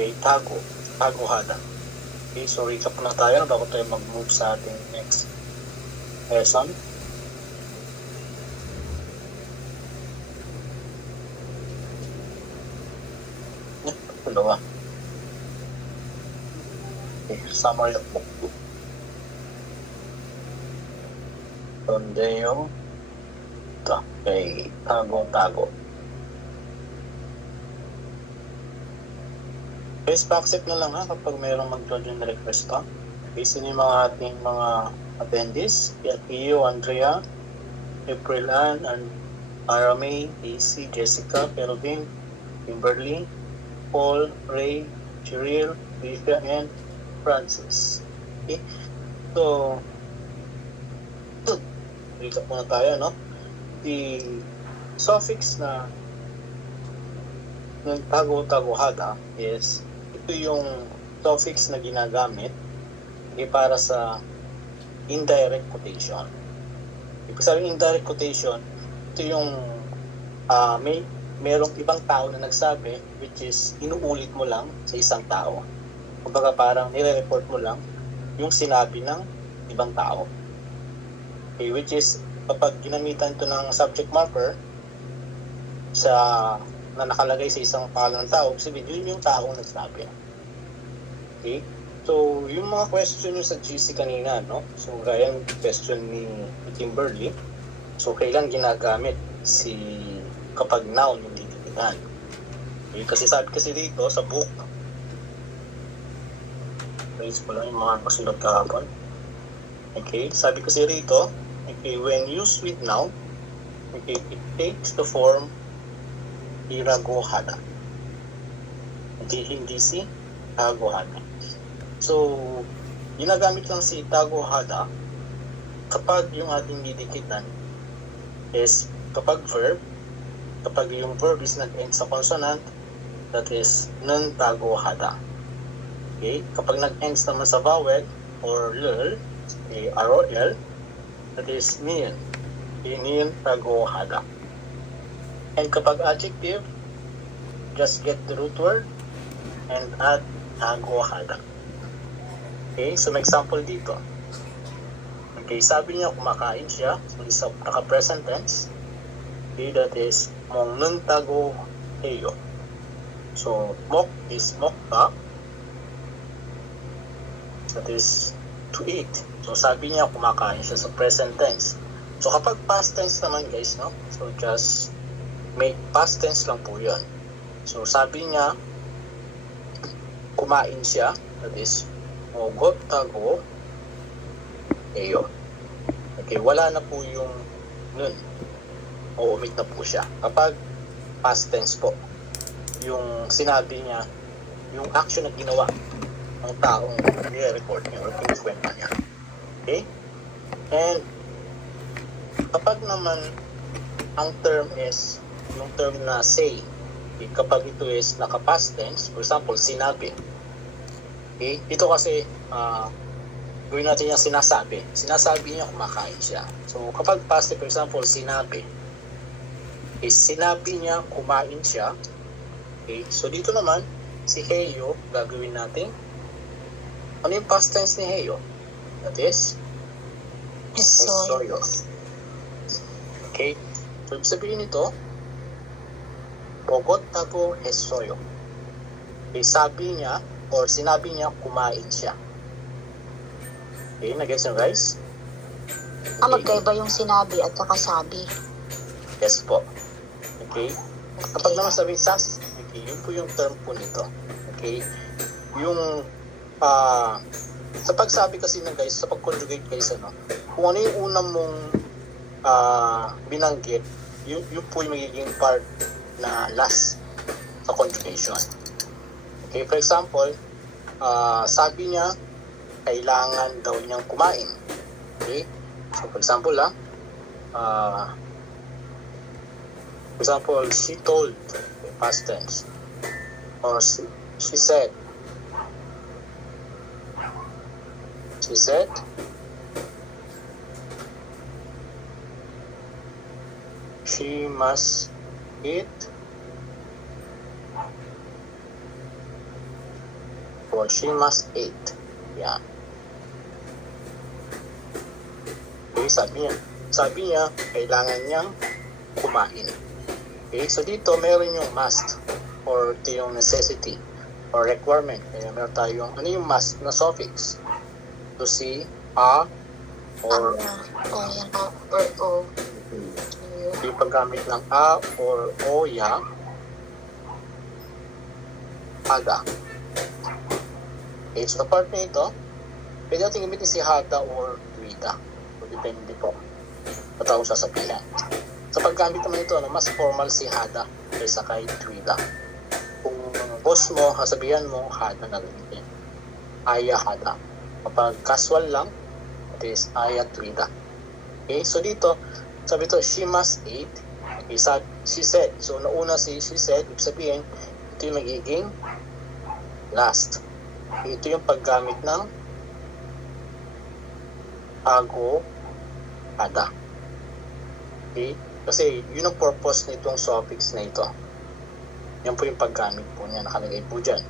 Okay, taguhada. Okay, so recap na tayo bago tayo mag-move sa ating next lesson. Dalawa. Okay, summary of book 2. Tondeo. Okay, tago. Please pa-accept na lang kapag mayroong mag-join request pa. Okay, sino yung mga ating mga attendees? Iyo, Andrea, April Ann, and Aramay, AC, Jessica, Kelvin, Kimberly, Paul, Ray, Cheryl, Livia, and Francis. Okay, so recap muna tayo, no? The suffix na ng tago-taguhada is ito yung suffix na ginagamit para sa indirect quotation. Ibig sabihin indirect quotation, ito yung merong ibang tao na nagsabi, which is inuulit mo lang sa isang tao. Kumbaga parang nire-report mo lang yung sinabi ng ibang tao. Okay, which is kapag ginamitan ito ng subject marker na nakalagay sa isang pangalan ng tao, sabihin yun yung taong nagsabi. Okay? So, yung mga question nyo sa GC kanina, no? So, gaya yung question ni Kimberly, so, kailan ginagamit kapag noun yung didiligan? Okay? Kasi sabi kasi dito sa book, raise ko lang yung mga kasunod kahapon. Okay? Sabi kasi rito, okay, when used with noun, okay, it takes the form iragohada. Hindi si tagohada. So, ginagamit lang si tagohada kapag yung ating didikitan is kapag verb, kapag yung verb is nag-end sa consonant, that is non-tagohada. Okay? Kapag nag-end naman sa vowel or ll, ROL, that is niyan. Niyan tagohada. And kapag adjective, just get the root word and add tagohada. Okay, so may example dito. Okay, sabi niya kumakain siya, so it's a naka-present tense. Okay, that is mong nun tago heyo. So, mok is mokka. That is to eat. So, sabi niya kumakain siya sa present tense. So, kapag past tense naman guys, no? So, just make past tense lang po yun. So, sabi niya, kumain siya, that is, mogot tago, eyo. Okay, wala na po yung nun. O omit na po siya. Kapag past tense po, yung sinabi niya, yung action na ginawa ng taong nire-report niya o kinikwenta niya. Okay? And, kapag naman ang term is yung term na say, okay, kapag ito is naka-past tense, for example, sinabi. Okay? Ito kasi, gawin natin yung sinasabi. Sinasabi niya kumakain siya. So, kapag past tense, for example, sinabi, okay, sinabi niya kumain siya. Okay? So, dito naman, si Heyo, gagawin natin. Ano yung past tense ni Heyo? That is? Hesoyo. Okay? So, ibig sabihin nito, Pogot tago hesoyo. Okay, sabi niya or sinabi niya kumain siya. Okay, nag-gets nyo guys? Okay. Magkaiba yung sinabi at saka sabi. Yes po. Okay. Kapag naman sabi sas, okay, yun po yung term po nito. Okay. Yung sa pagsabi kasi na guys, sa pag-conjugate guys, kung ano yung unang mong binanggit, yun po yung magiging part na last sa conjugation. Okay, for example, sabi niya, kailangan daw niyang kumain. Okay, so for example, she told, okay, past tense, or she said, she must eat or she must eat. Yan. Okay, sabi niya, kailangan niyang kumain. Okay, so dito meron yung must or ito yung necessity or requirement. Kaya meron tayong, ano yung must na suffix? To see, a, or Yan, or o. yung paggamit ng a or o, ya, hada. Okay, so part na ito, pwede natin gamitin si hada or tuida. So, depende po. Patawag sasabihin. Sa paggamit naman ito, mas formal si hada kaysa kay tuida. Kung boss mo, sasabihan mo, hada na rin din. Aya hada. Kapag casual lang, it is aya tuida. Okay, so dito, sabi ito, she must eat. Okay, she said. So, nauna si she said, ibig sabihin, ito yung magiging last. Okay, ito yung paggamit ng ago, hada. Okay, kasi yun ang purpose nitong suffix na ito. Yan po yung paggamit po niya, nakalagay po dyan.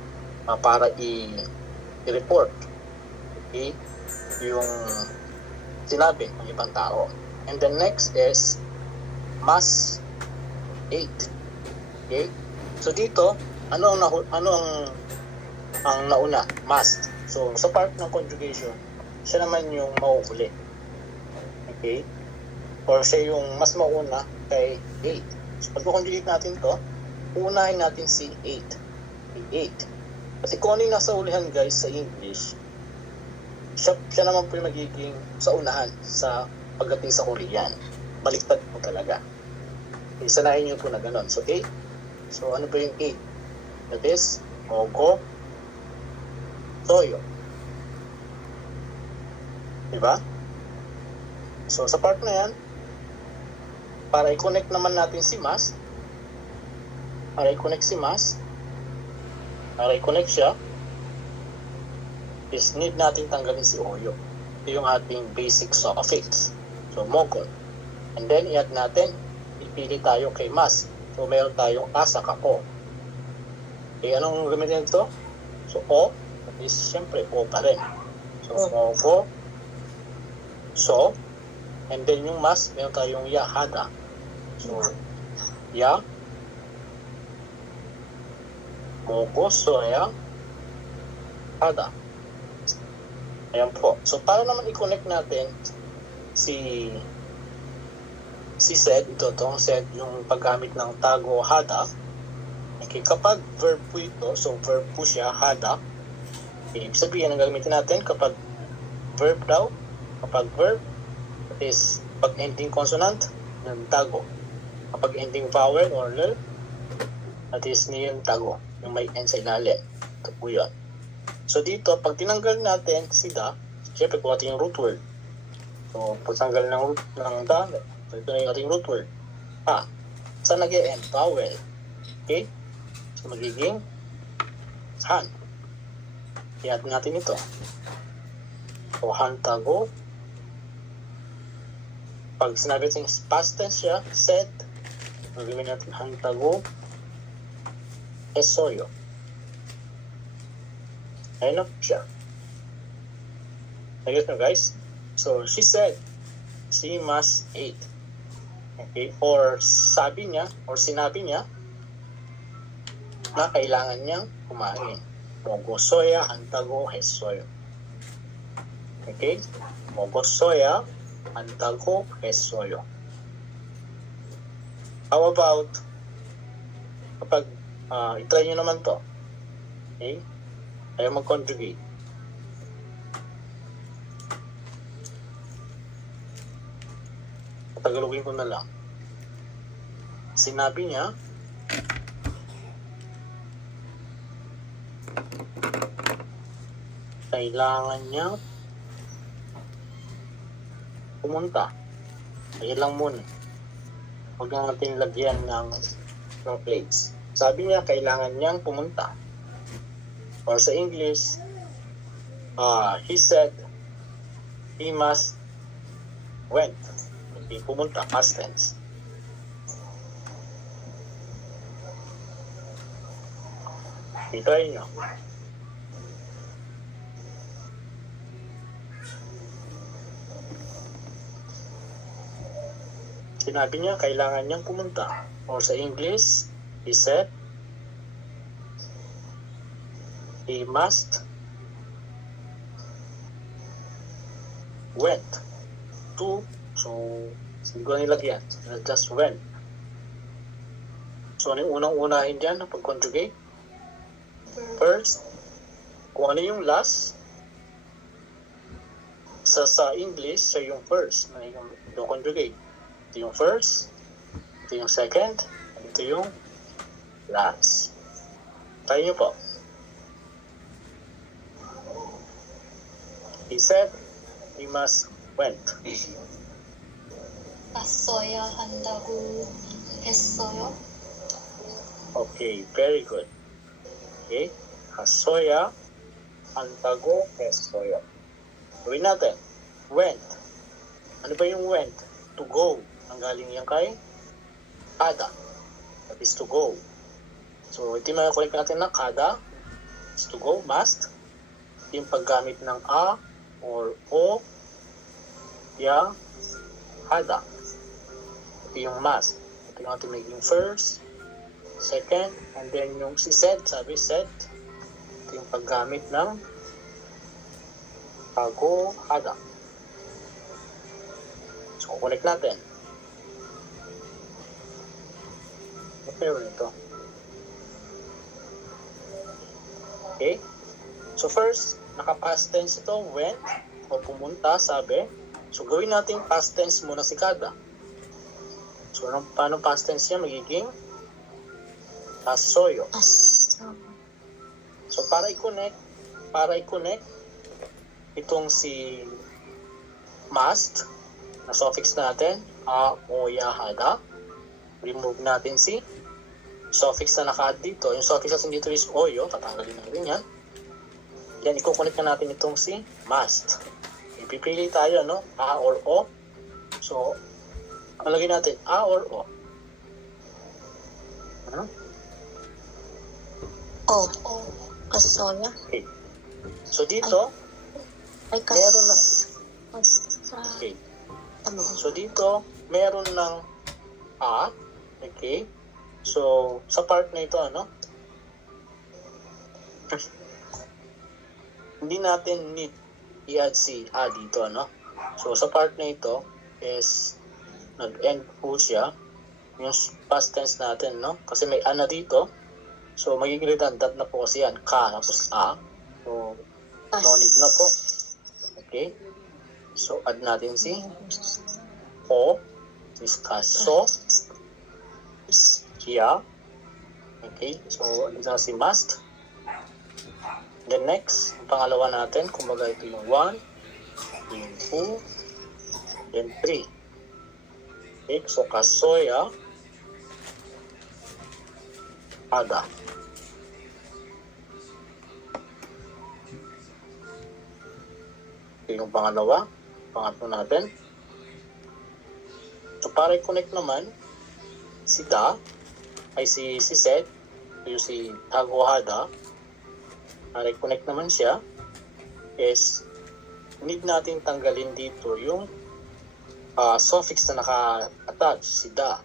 Para i-report. Okay, yung sinabi ng ibang tao. And the next is must eat. Okay? So dito, ano ang nauna? Must. So sa part ng conjugation, siya naman yung mauhuli. Okay? Or siya yung mas mauna kay 8. So pag conjugate natin to, uunahin natin si 8. 8. Kasi kung ano yung nasa ulihan guys sa English, siya naman po yung magiging sa unahan sa pagdating sa Korean. Baliktad po talaga. Okay, sanayin nyo po na ganon. So 8. So ano ba yung 8? That is, mogo, soyo. Diba? So sa part na yan, para i-connect naman natin si mas, para i-connect siya, is need natin tanggalin si oyo. Ito yung ating basic suffix. So, mogon. And then, i-add natin, ipili tayo kay mas. So, meron tayong asa kako. Okay, anong gamitin ito? So, o, is syempre, o pa rin. So, mogo, so, and then yung mas, meron tayong ya, hada. So, ya, mogo, soya, hada. Ayan po. So, para naman i-connect natin si said, itong said, yung paggamit ng tago hada. Okay, kapag verb po ito, so verb po siya, hada. Okay, ibig sabihin, ang gagamitin natin kapag verb daw, kapag verb, that is, pag ending consonant, yung tago. Kapag ending vowel or l, that is yung tago, yung may end sa ilalim. Ito po yun. So dito, pag tinanggal natin si da, syempre kung ating root word. So, pag tanggal ng da, so ito na yung ating root word. Saan nag-e-end? Vowel. Okay? So, magiging han. I-add natin ito. So, han tago. Pag sinabi natin past tense siya, said, magiging natin han tago, esoyo. Ayun na po siya. Nag-get nyo guys? So, she said, she must eat. Okay? Or sabi niya, or sinabi niya, na kailangan niyang kumain. Mogo soya, hantago, hesoyo. Okay? Mogo soya, hantago, hesoyo. How about, kapag, i-try nyo naman to. Okay? Ayaw mag-conjugate. Tagalogin ko na lang. Sinabi niya, kailangan niya pumunta. Ayun lang muna. Huwag na natin lagyan ng plates. Sabi niya, kailangan niyang pumunta. Or sa English, he said, he must went. Okay, pumunta, past tense. Try nyo. Sinabi niya, kailangan niyang pumunta. Or sa English, he said, he must went to, so hindi ko nilagyan, just went. So ano yung unang-unahin dyan na pag-conjugate? First, kung ano yung last, sa English, siya yung first na yung conjugate. Ito yung first, ito yung second, at ito yung last. Try nyo po. He said, he must went. 갔어야 한다고 했어요. Okay, very good. Okay, 갔어야 한다고 했어요. Gawin natin. Went. Ano ba yung went? To go. Ang galing yan kay kada. That is to go. So, ito yung mga correct natin na kada is to go, must. Yung paggamit ng a or o, ya, hada. Ito yung must. Ito yung ating maging first, second, and then yung si said, sabi said. Ito yung paggamit ng bago, hada. So, connect natin. Okay, ito. Okay? So, first, naka-past tense ito, went, o pumunta, sabi. So, gawin natin past tense muna si kada. So, paano past tense niya? Magiging asoyo. So, para i-connect, itong si must, na suffix natin, a, o, ya, hada. Remove natin si suffix na naka-add dito. Yung suffix natin dito is oyo, tatanggalin natin yan. Yan, i-connect na natin itong si must. Ipipili tayo, no? A or O. So, ang lagay natin, A or O? Ano? Oh, kasoya. Okay. So, dito, Ay, meron na. Kas... Okay. Ano? So, dito, meron ng A. Okay. So, sa part na ito, ano? Hindi natin need i-add si A dito, ano? So, sa part na ito is nag-end po siya yung past tense natin, no? Kasi may A na dito. So, magiging redundant na po kasi yan. Ka, tapos A. So, no need na po. Okay? So, add natin si O. Is kaso. Siya. Okay? So, ano na si must. Then next, ang pangalawa natin, kumbaga ito yung 1, yung 2, then 3. Okay, so kasoya, ada. Ito yung pangalawa, pangatlo natin. So para i-connect naman, si da, ay si set, yung si tago hada, para i-connect naman siya, is need natin tanggalin dito yung suffix na naka-attach, si da.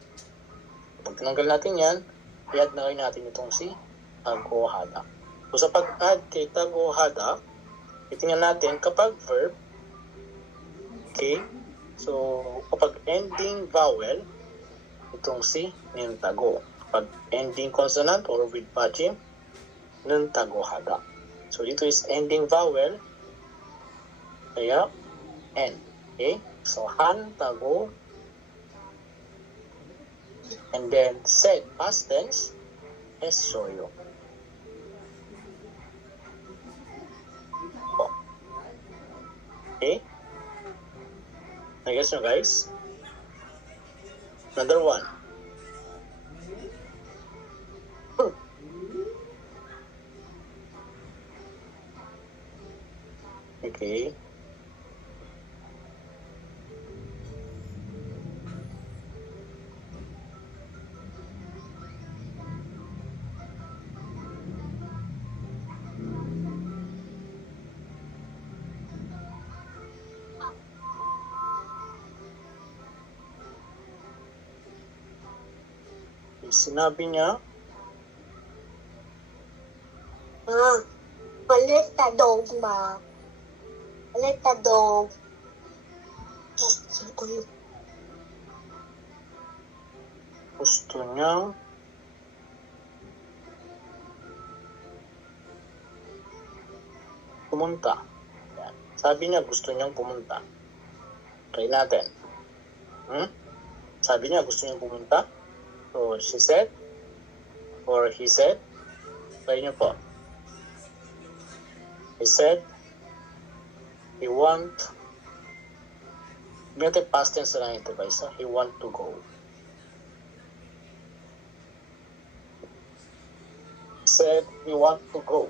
Pag tinanggal natin yan, i-add na rin natin itong si tago hada. So sa pag-add kay tago hada, itingnan natin kapag verb, okay, so kapag ending vowel, itong si nintago. Kapag ending consonant or with pachim, nintago hada. So dito is ending vowel, kaya N. Okay? So han, tago, and then said, past tense, es soyo. Okay? I guess nyo guys. Another one. Okay. Sinabi niya, Palit na dog ma. Palit na dog. Saan ko yun? gusto niyang pumunta. Yan. Sabi niya gusto niyang pumunta. Try natin. Sabi niya gusto niyang pumunta. So, she said, or he said, try niyo po. He said, he want, natin past tense na lang ito, guys. He want to go. Said he want to go.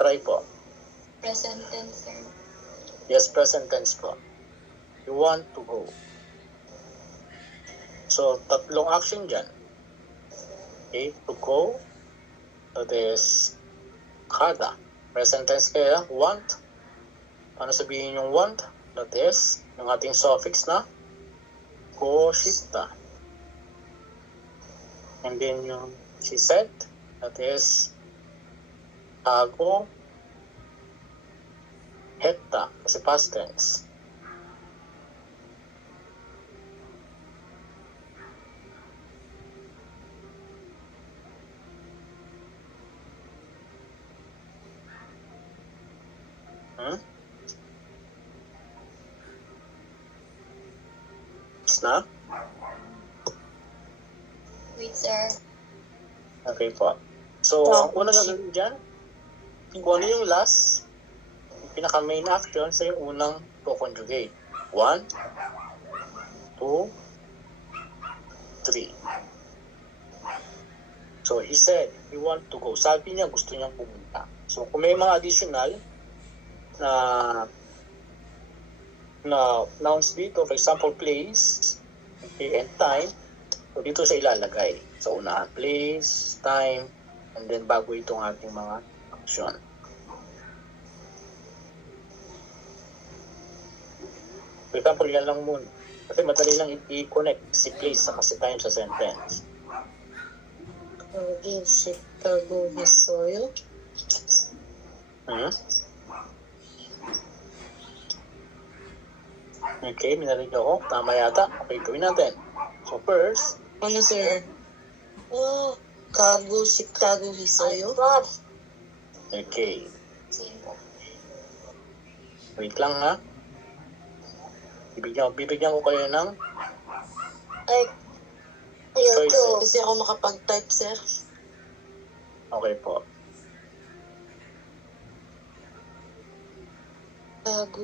Try po. Present tense, sir. Yes, present tense po. You want to go. So, tatlong action dyan. Okay, to go. That is kada. Present tense kaya, want. Paano sabihin yung want? That is, yung ating suffix na ko shifta. And then yung she said, that is ako hetta, kasi past tense. Tapos na? Wait, sir. Okay po. So, ang unang gagawin dyan, kung ano yung last, yung pinaka-main action sa yung unang co-conjugate. 1, 2, 3. So, he said, he want to go. Sabi niya, gusto niyang pumunta. So, kung may mga additional na nouns dito, for example, place, okay, and time, so dito siya ilalagay. So, unahan, place, time, and then bago itong ating mga action. For example, yan lang muna. Kasi madali lang i-connect si place sa kasi time sa sentence. Give Chicago his soil. Okay, minarinig ako. Tama yata. Okay, gawin natin. So, first, Ano, sir? Cargo Chicago his soil. okay. Same po. Wait lang ha. Bibigyan ko kayo ng Ay, ayun choices. to. Kasi ako makapag-type, sir. Okay po.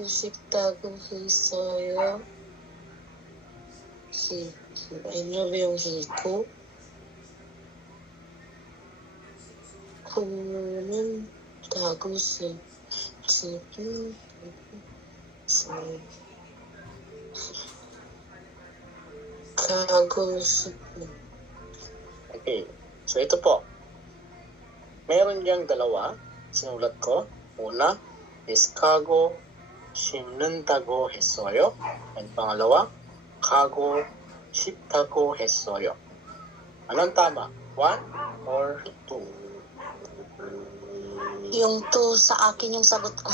Chicago his soil. Ano ba yung hiko? Kunin tago si Kago si Okay. So, ito po. Meron diyang dalawa. Sinulat ko. Una is kago 심는다고 했어요. And pangalawa, kago 싶다고 했어요. Anong tama? 1 or 2? yung to sa akin yung sagot ko.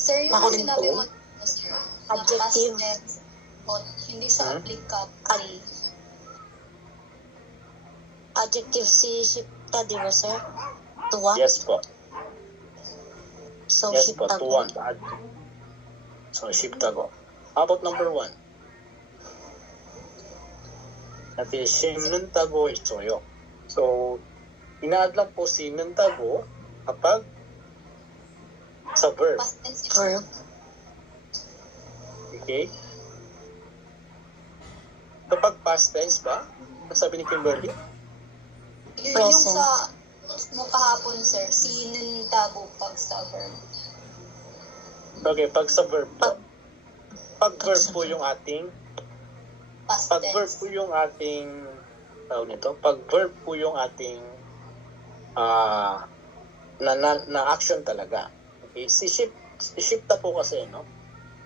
Sir, yung Ako din sinabi po. mo, sir, na Adjective. past tense, but hindi sa applicable. Adjective si Shipta, di ba, sir? Tuwa? Yes po. So, Yes po, Shipta 2-1. So, 싶다고. How about number 1? That is, 심는다고 했어요. So, ina-add lang po 심는다고 kapag sa verb. Past tense, Verb. Okay? Kapag past tense ba? Ano sabi ni Kimberly? yung Present. sa mo kahapon, sir, sinintago pag sa verb. Okay, pag sa verb po. Pag verb po yung ating Past pag verb tense. po yung ating tawag nito, pag verb po yung ating na action talaga. Okay, si shifta po kasi, no,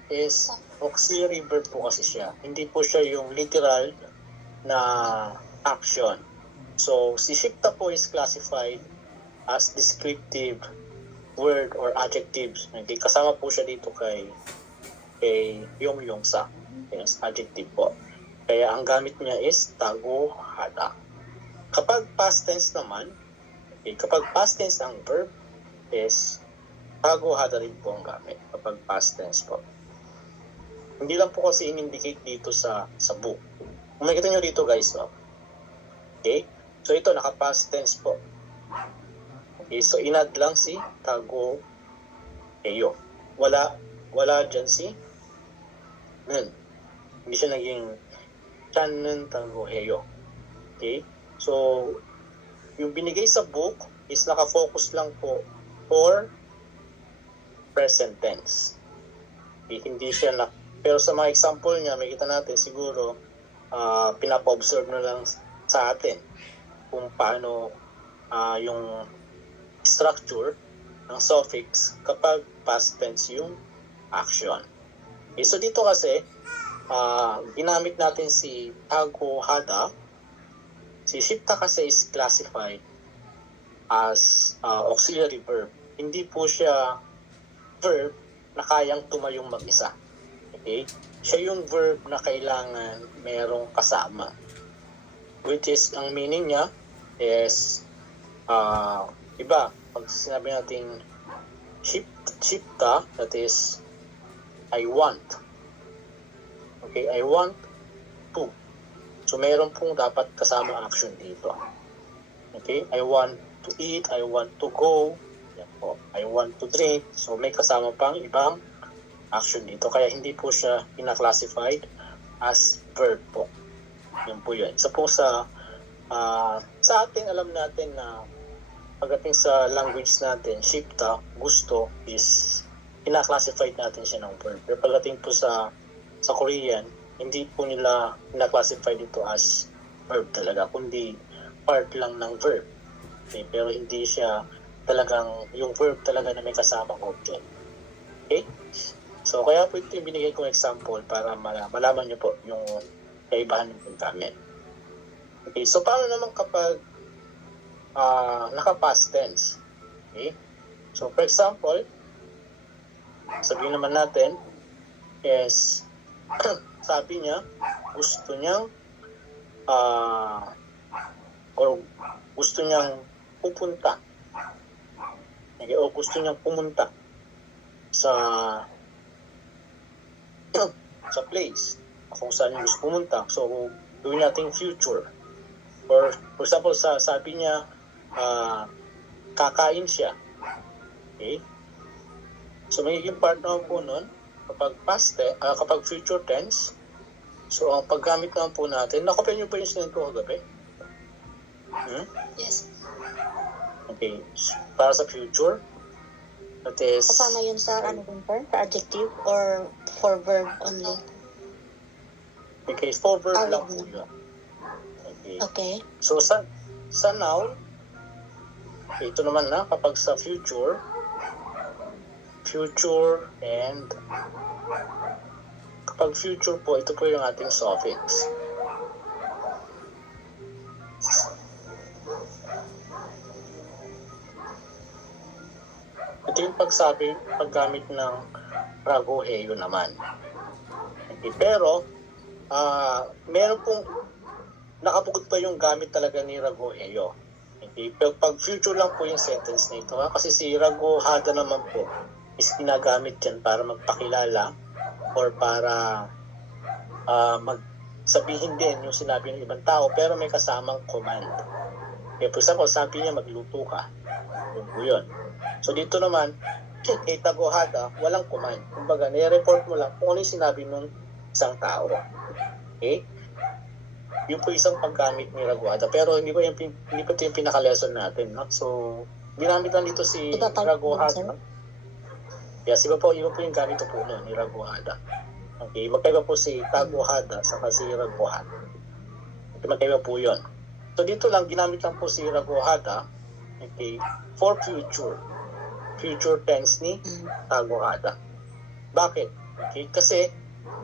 is auxiliary verb po kasi siya. Hindi po siya yung literal na action. So, si shipta po is classified as descriptive word or adjectives. Okay, kasama po siya dito kay Yong-yong-sa. Yes, adjective po. Kaya ang gamit niya is tago hada. Kapag past tense naman, okay, kapag past tense ang verb is tago hada rin po ang gamit kapag past tense po. Hindi lang po kasi in-indicate dito sa book. Kung makikita nyo dito guys, no? Okay? So ito, naka-past tense po. Okay, so inad lang si tago heyo. Wala dyan si nun. Hindi siya naging chanen tago heyo. Okay? So, yung binigay sa book is naka-focus lang po for present tense. Okay, hindi siya na. Pero sa mga example niya, makita natin siguro pinapa-observe na lang sa atin kung paano yung structure ng suffix kapag past tense yung action. Okay, so dito kasi, ginamit natin si tago hada. Si shipta kasi is classified as auxiliary verb. Hindi po siya verb na kayang tumayong mag-isa. Okay? Siya yung verb na kailangan merong kasama. Which is, ang meaning niya is, iba, pag sinabi natin shipta, that is, I want. Okay, I want to. So, meron pong dapat kasama action dito. Okay, I want to eat, I want to go, yan po. I want to drink. So, may kasama pang ibang action dito. Kaya hindi po siya ina-classified as verb po. Yun po yun. Isa po sa atin, alam natin na pagdating sa language natin, shipta, gusto, is ina-classified natin siya ng verb. Pero pagdating po sa Korean, hindi po nila ina-classify dito as verb talaga, kundi part lang ng verb. Okay? Pero hindi siya talagang, yung verb talaga na may kasamang object. Okay? So, kaya po ito yung binigay kong example para malaman nyo po yung kaibahan ng paggamit. Okay, so paano naman kapag naka-past tense? Okay? So, for example, sabihin naman natin is sabi niya, gusto niyang or gusto niyang pupunta. Okay, o gusto niyang pumunta sa place kung saan niya gusto pumunta. So, gawin natin future. Or, for example, sabi niya, kakain siya. Okay? So, magiging part naman po nun, kapag future tense, so, ang paggamit naman po natin, nakopya niyo pa yung sinend ko kagabi? Yes. Okay. Para sa future, that is... Kasama yun sa ano yung verb? Sa adjective or for verb only? Okay, for verb lang po Verb yun. Okay. Okay. So, sa noun, okay, ito naman na, kapag sa future and kapag future po, ito po yung ating suffix. Ito yung paggamit ng ragoheyo naman. Okay, pero, meron pong nakapugod pa yung gamit talaga ni ragoheyo. Okay, pero pag future lang po yung sentence na ito, kasi si ragohada naman po is ginagamit yan para magpakilala or para magsabihin din yung sinabi ng ibang tao pero may kasamang command. Okay, for example, sabi niya magluto ka. Yun po yun. So dito naman, kay tagohada, walang command. Kumbaga, nire-report mo lang kung ano yung sinabi ng isang tao. Okay? Yun po isang paggamit ni ragohada. Pero hindi pa ito yung pinaka-lesson natin. No? So, ginamit lang dito si ragohada. Yes, iba po yung gamit po no, ni ragohada. Okay, magkaiba po si tagohada sa si ragohada. Okay, magkaiba po yun. So dito lang, ginamit lang po si ragohada, okay, for future tense ni tagohada. Bakit? Okay, kasi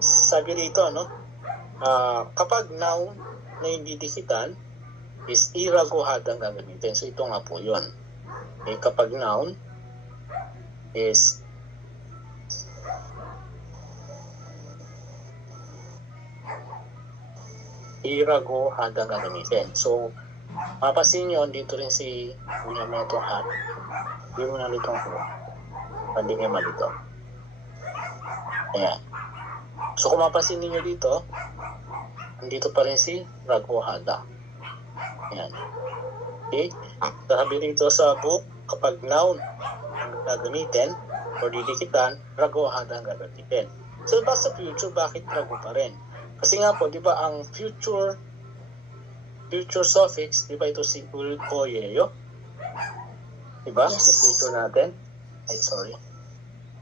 sabi rito, no, kapag noun na hindi dikitan is iraguhada ang gagamitin. So ito nga po yun. Okay, kapag noun is iraguhada ang gagamitin. So, mapasin nyo, dito rin si William na itong hat. Hindi mo na litong ko. Hindi nga malito. Ayan. So, kung mapasin niyo dito, nandito pa rin si Raguhada. Ayan. Okay? Sabi dito sa book, kapag noun ang gagamitin or didikitan, Raguhada ang gagamitin. So, ba sa future, bakit Ragu pa rin? Kasi nga po, di ba, ang future suffix, di ba ito si ulkoyeyo? Di ba? Yes. Yung future natin. Ay, sorry.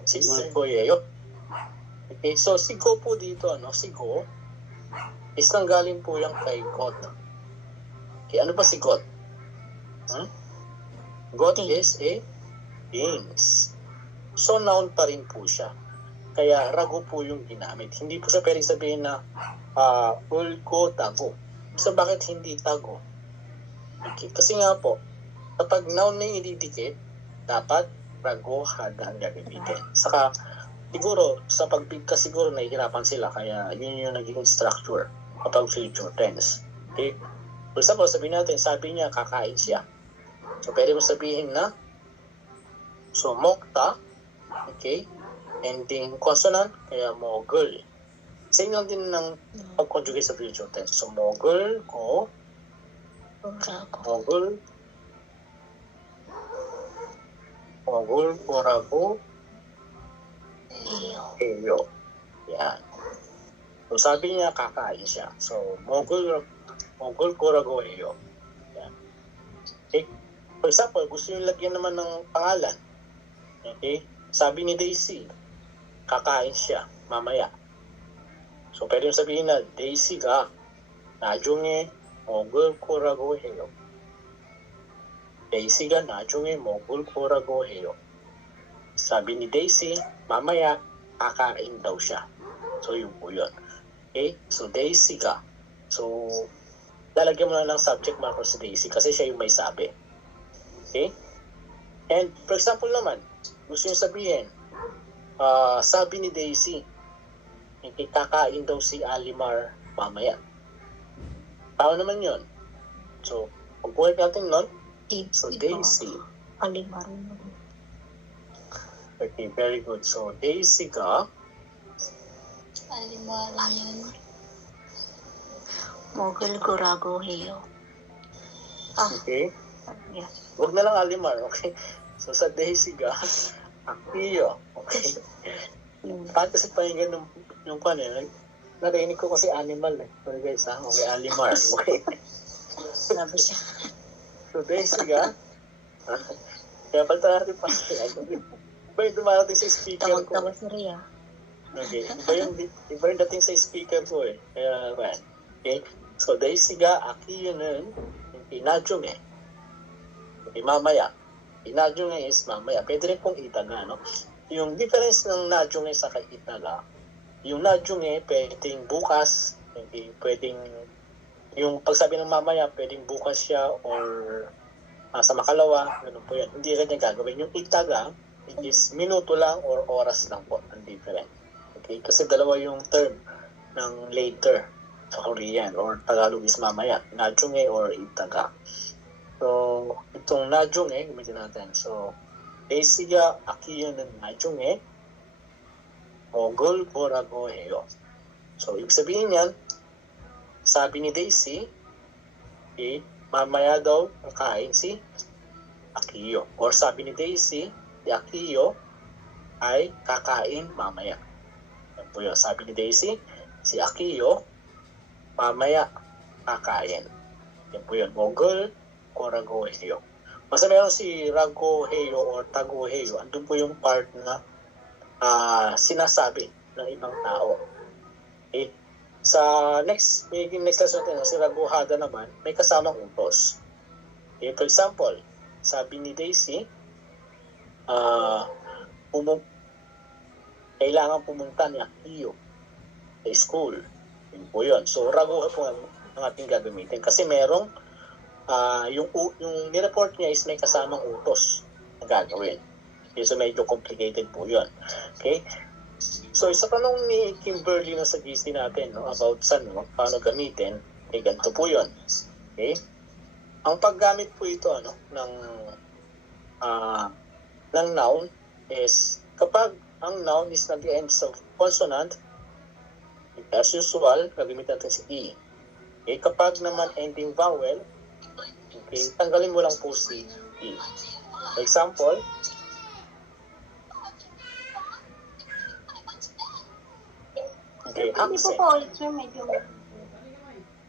Si ulkoyeyo. Okay, so si go po dito, si go, is nanggaling po yung kay God. Okay, ano ba si God? God is a beings. So, noun pa rin po siya. Kaya, rago po yung ginamit. Hindi po siya pwedeng sabihin na ulko tago. So, bakit hindi tago? Okay, kasi nga po, kapag noun na yung ididikit, dapat rago hada ang gagamitin. Saka, siguro, sa pagbigkas siguro, nahihirapan sila. Kaya, yun yung naging structure kapag future tense. Okay? For example, sabihin natin, sabi niya, kakain siya. So, pwede mo sabihin na, so, mokta, okay, ending consonant, kaya mogul. Same lang din ng pag-conjugate sa future tense. So, mogul ko, mogul ko rago, heyo. Yan. So, sabi niya, kakain siya. So, mogul ko rago, heyo. Yan. Okay. For example, gusto nyo lagyan naman ng pangalan. Okay? Sabi ni Daisy, kakain siya mamaya. So, pwede mo sabihin na, Daisy ga, 나중에 먹을 거라고 해요. Daisy가 나중에 먹을 거라고 해요. Sabi ni Daisy, mamaya, kakain daw siya. So, yun po yun. Okay? So, Daisy가. So, lalagyan mo na ng subject marker si Daisy kasi siya yung may sabi. Okay? And, for example naman, gusto nyo sabihin, sabi ni Daisy, hindi kakain daw si Alimar mamaya. Paano naman yun? So, pag-work natin nun, so Daisy. Alimar. Okay, very good. So, Daisy ka, Alimaran yun. Mogul ko rago heyo. okay? Yeah. Huwag na lang Alimar, okay? So, sa Daisy ka, Akiyo, okay? Bakit kasi pakinggan yung kanina, narinig ko kasi animal eh. Sorry guys ha, okay, Alimar, okay? Sabi siya. So, Daisy ka, kaya palta natin pa, iba yung dumarating sa speaker ko. Tawag-tawag si Rhea. Okay, iba yung dating sa speaker ko eh. Kaya, man. Okay, so, Daisy-ga akiyo는 inadyong eh. Okay, mamaya. Inadyong is mamaya. Pwede rin pong itaga, no? Yung difference ng nadyong sa itaga, yung nadyong pwedeng bukas, okay, pwedeng, yung pagsabi ng mamaya, pwedeng bukas siya or sa makalawa, ganun po yan. Hindi rin yung gagawin. Yung itaga, it is minuto lang or oras lang po ang different. Okay? Kasi dalawa yung term ng later sa Korean or Tagalog is mamaya. Nadyunge or itaga. So, itong nadyunge, gamitin natin. So, Daisy가 아끼는 나중에 먹을 거라고 해요. So, ibig sabihin yan, sabi ni Daisy, mamaya daw kakain si Akiyo. Or sabi ni Daisy, si Akiyo ay kakain mamaya. Yan po yun. Sabi ni Daisy, si Akiyo, mamaya kakain. Yan po yun. Mogul korago heyo. Basta meron si rago heyo or tago heyo. Andun po yung part na sinasabi ng ibang tao. Okay? Sa next lesson natin, si Raguhada naman, may kasamang utos. Okay, for example, sabi ni Daisy, kailangan pumunta ni Akiyo sa school. Yun po yun. So, Raguha po, ang ating gagamitin. Kasi merong, yung nireport niya is may kasamang utos na gagawin. Okay, so medyo complicated po yun. Okay? So, sa tanong ni Kimberly na sa GC natin, no, about paano gamitin, ganito po yun. Okay? Ang paggamit po ito ng noun is kapag ang noun is nag-end sa consonant, as usual, gagamit natin si E. Okay? Kapag naman ending vowel, okay, tanggalin mo lang po si E. For example, okay, Hindi po accent. po ulit, sir. Medyo...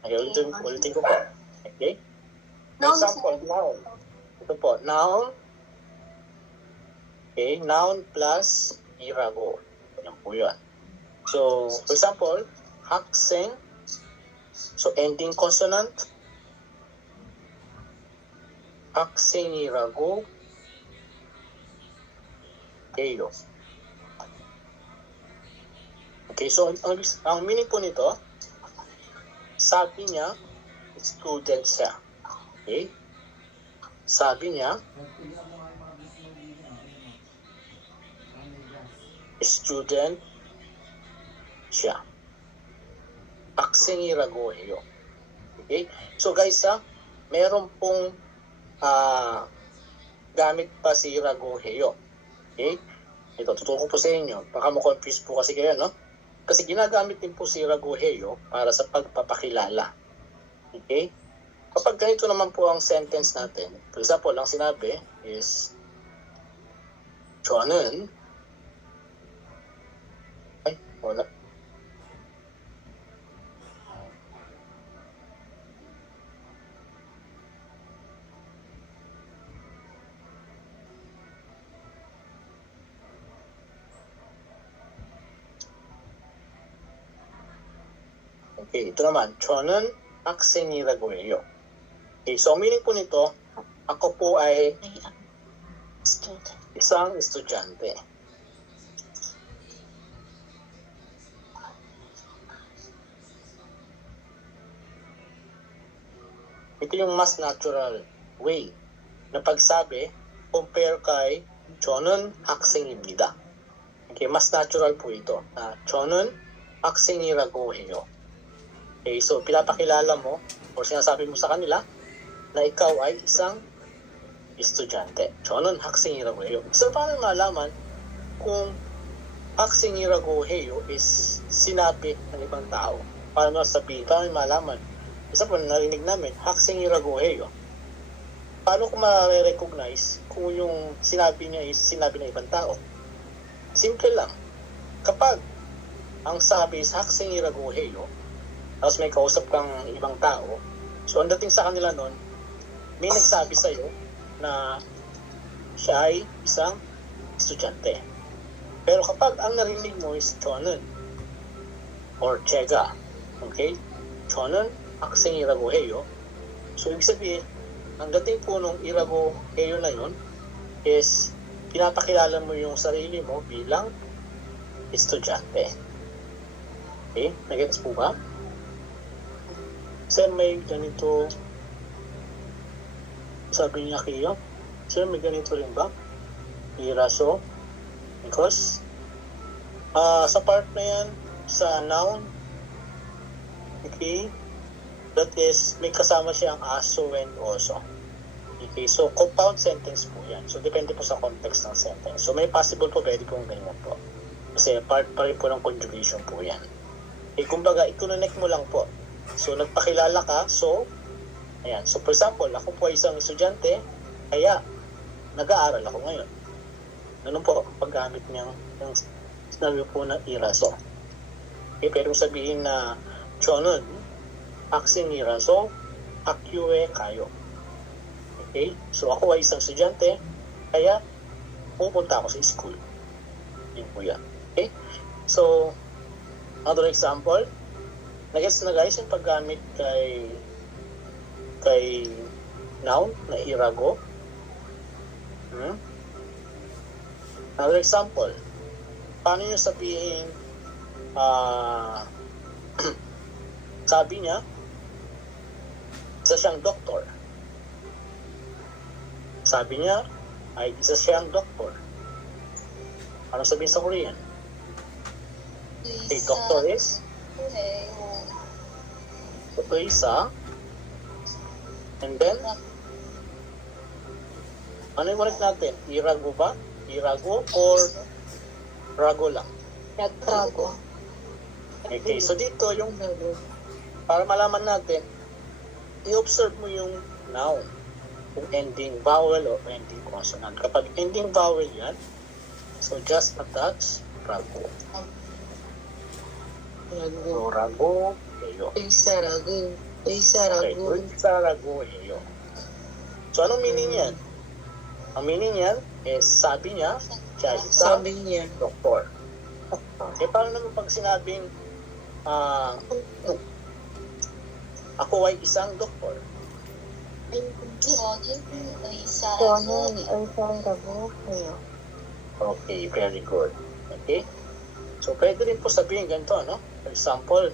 Okay, ulitin ko po. Okay? For Noun, example, sir. noun. Ito po, noun. Okay, noun plus irago. Yan po yun. So, for example, hakseng. So, ending consonant. Hakseng irago. Eyo. Okay, so ang meaning po nito, sabi niya, student siya. Okay? Sabi niya, student siya. Akseng iragoheyo. Okay? So guys, meron pong gamit pa si iragoheyo. Okay? Ito, tuturo ko po sa inyo. Baka ma-confuse po kasi kayo, no? Kasi ginagamit din po si iragoheyo para sa pagpapakilala. Okay? Kapag ganito naman po ang sentence natin, for example, ang sinabi is, 저는, ay, wala. Okay, ito naman, 저는 학생이라고 해요. Okay, so meaning po nito, ako po ay Student. isang estudyante. Ito yung mas natural way na pagsabi compare kay 저는 학생입니다. Okay, mas natural po ito. 저는 학생이라고 해요. Okay, so pinapakilala mo o sinasabi mo sa kanila na ikaw ay isang estudyante. 저는 학생이라고 해요. So paano malaman kung 학생이라고 해요 is sinabi ng ibang tao? Paano sabihin? Paano malaman? Isa po narinig namin, 학생이라고 해요. Paano ko ma-recognize kung yung sinabi niya is sinabi ng ibang tao? Simple lang. Kapag ang sabi is 학생이라고 해요, tapos may kausap kang ibang tao, so ang dating sa kanila nun, may nagsabi sa'yo na siya ay isang estudyante. Pero kapag ang narinig mo is 저는 or 제가, okay? 저는 학생이라고 해요. So ibig sabihin, ang dating po nung irago heyo na yun is pinapakilala mo yung sarili mo bilang estudyante. Okay? Nagets po ba? Sir, may ganito sabi niya kayo. Sir, may ganito rin ba? Iraso. Because sa part na yan, sa noun, okay, that is, may kasama siyang aso and also. Okay, so compound sentence po yan. So depende po sa context ng sentence. So may possible po, pwede pong ganyan po. Kasi part pa rin po ng conjugation po yan. Kumbaga, i-connect mo lang po. So nagpakilala ka, so ayan. So for example, ako po ay isang estudyante, kaya nag-aaral ako ngayon. Ganun po, paggamit niyang yung sinabi po ng iraso. Okay, pero sabihin na 저는 학생이라서 학교에 가요. Okay? So ako ay isang estudyante, kaya pupunta ako sa school. Yun po yan. Okay? So, another example, nag-gets na guys yung paggamit kay noun na irago. Another example, paano nyo sabihin, sabi niya, isa siyang doktor. Sabi niya ay isa siyang doktor. Ano sabihin sa Korean? Okay, doctor is isa. And then, ano yung ulit natin? Irago ba? Irago or rago lang? Nagtrago. Okay, so dito yung para malaman natin, i-observe mo yung noun. Kung ending vowel o ending consonant. Kapag ending vowel yan, so just attach rago. So rago, eyo. Isa rago. Isa Okay, isa rago, eyo. So anong meaning yan? Ang meaning yan is sabi niya, siya isang niya. doktor. Eh paano naman pag sinabing ako ay isang doktor? Tono ni isang rago. Okay, very good. Okay? So, pwede rin po sabihin ganito, no? For example,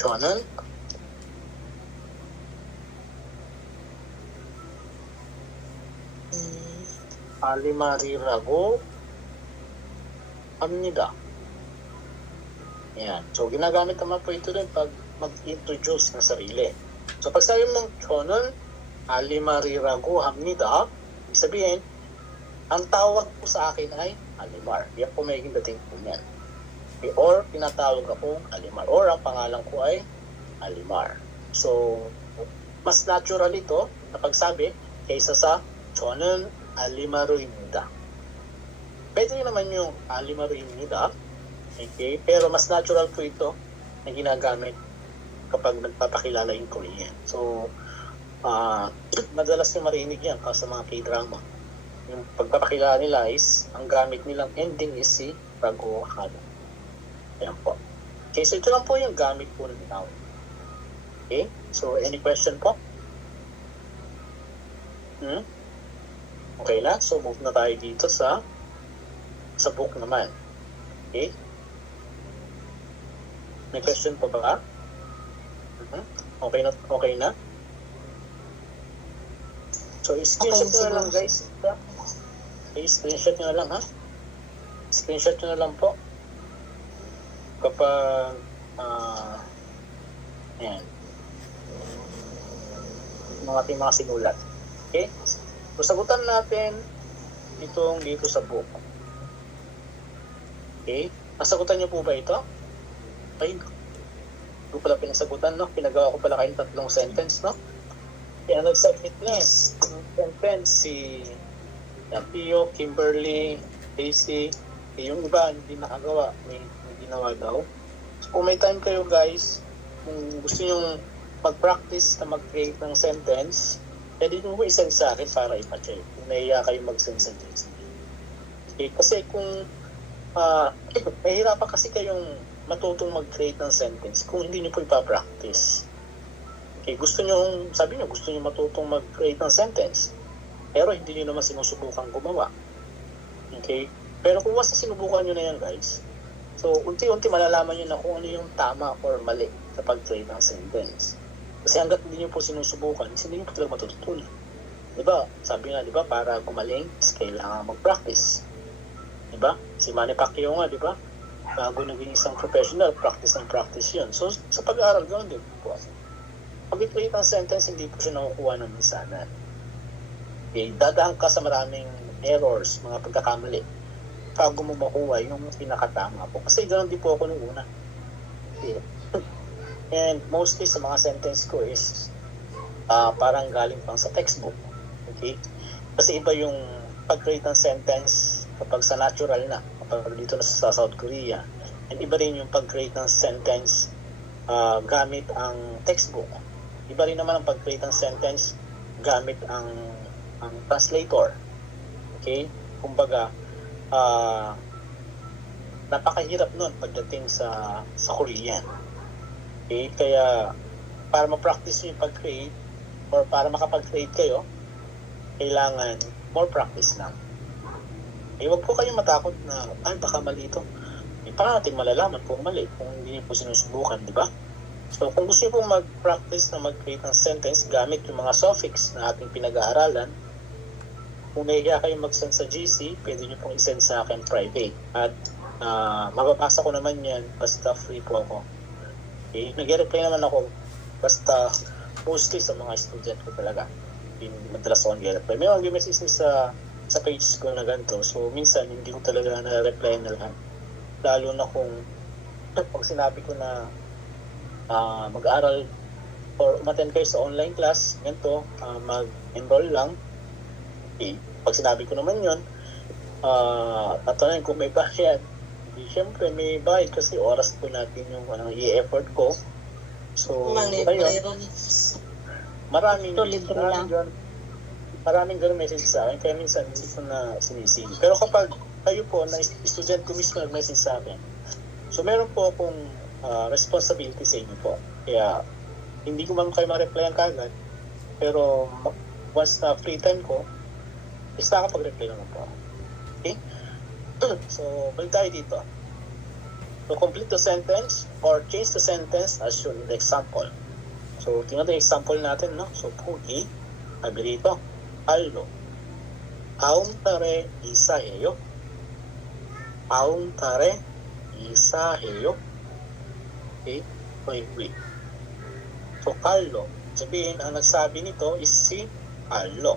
저는 알리마리라고 합니다. Yan. So, ginagamit naman po ito rin pag mag-introduce ng sarili. So, pag sabi mong 저는 알리마리라고 합니다, ibig sabihin, ang tawag po sa akin ay Alimar. Yan po may dating po yan. Okay, or, tinatawag akong Alimar. Or, ang pangalan ko ay Alimar. So, mas natural ito na pagsabi kaysa sa 저는 알리마르입니다. Pwede rin naman yung 알리마르입니다. Okay? Pero mas natural po ito na ginagamit kapag nagpapakilala yung Korean. So, madalas yung marinig yan kasi sa mga K-drama. Yung pagpapakilala nila is, ang gamit nilang ending is si rago hado. Ayan po. Okay, so ito lang po yung gamit po ng noun. Okay? So, any question po? Okay na? So, move na tayo dito sa book naman. Okay? May question pa ba? Okay na? Okay na? So, screenshot nyo na lang, guys. Okay, screenshot nyo na lang, ha? Screenshot nyo na lang po. Kapag, ayan. Ating mga sinulat. Okay? So, sagutan natin itong dito sa book. Okay? Nasagutan nyo po ba ito? Ay, ito pala pinasagutan, no? Pinagawa ko pala kayong 3 sentence, no? Kaya nag-submit na ng sentence si Pio, Kimberly, Daisy. Yung iba hindi nakagawa, may ginawa daw. So, kung may time kayo guys, kung gusto nyo mag-practice na mag-create ng sentence, pwede nyo i-send sa akin para ipa-check. Kung naiya kayo mag-send sa Daisy. Okay, kasi kung mahirapan kasi kayong matutong mag-create ng sentence kung hindi nyo po ipa-practice. Okay, gusto nyo, sabi nyo, gusto nyo matutong mag-create ng sentence, pero hindi nyo naman sinusubukan gumawa. Okay? Pero kung once sinubukan nyo na yan, guys, so unti-unti malalaman nyo na kung ano yung tama or mali sa pag-create ng sentence. Kasi hanggat hindi nyo po sinusubukan, hindi nyo po talaga matututunan. Diba? Sabi nga, diba, para gumaling, kailangan mag-practice. Diba? Si Manny Pacquiao nga, diba? Bago naging isang professional, practice yun. So, sa pag-aaral, ganoon din po. Pag i-create ang sentence, hindi po siya nakukuha ng minsanan. Okay, dadaan ka sa maraming errors, mga pagkakamali, bago mo makuha yung pinakatama po. Kasi ganoon din po ako nung una. Okay. And mostly sa mga sentence ko is parang galing pang sa textbook. Okay? Kasi iba yung pag-create ng sentence kapag sa natural na, kapag dito na sa South Korea. And iba rin yung pag-create ng sentence gamit ang textbook. Iba rin naman ang pag-create ng sentence gamit ang translator. Okay? Kumbaga, napakahirap nun pagdating sa Korean. Okay? Kaya, para ma-practice nyo yung pag-create or para makapag-create kayo, kailangan more practice lang. Eh, wag po kayong matakot na, baka mali ito. paano natin malalaman kung mali, kung hindi po sinusubukan, di ba? So, kung gusto niyo pong mag-practice na mag-create ng sentence gamit yung mga suffix na ating pinag-aaralan, kung nahihiya kayong mag-send sa GC, pwede niyo pong i-send sa akin private. At mababasa ko naman yan, basta free po ako. Okay? Nag-reply naman ako, basta mostly sa mga student ko talaga. Madalas ako nag-reply. May mga message sa pages ko na ganito. So, minsan, hindi ko talaga na-reply na lang. Lalo na kung pag sinabi ko na mag-aaral or umattend kayo sa online class, ganito, mag-enroll lang. Okay. Pag sinabi ko naman yun, tatanungin kung may bayad. Siyempre, may bayad kasi oras po natin yung i-effort ko. So, ayun. Maraming ganun message sa akin, kaya minsan hindi ko na sinisili. Pero kapag kayo po, na student ko mismo nag-message sa akin, so meron po akong responsibility sa inyo po. Kaya, hindi ko man kayo ma-replyan kagad, pero once na free time ko, is nakapag-reply naman po. Okay? So, balik tayo dito. So, complete the sentence or change the sentence as shown in the example. So, tingnan natin example natin, no? So, pugi, sabi dito, allo. Aum-tare isaheyo. Aum-tare isaheyo. Okay? Wait. So, Carlo. Sabihin, ang nagsabi nito is si Carlo.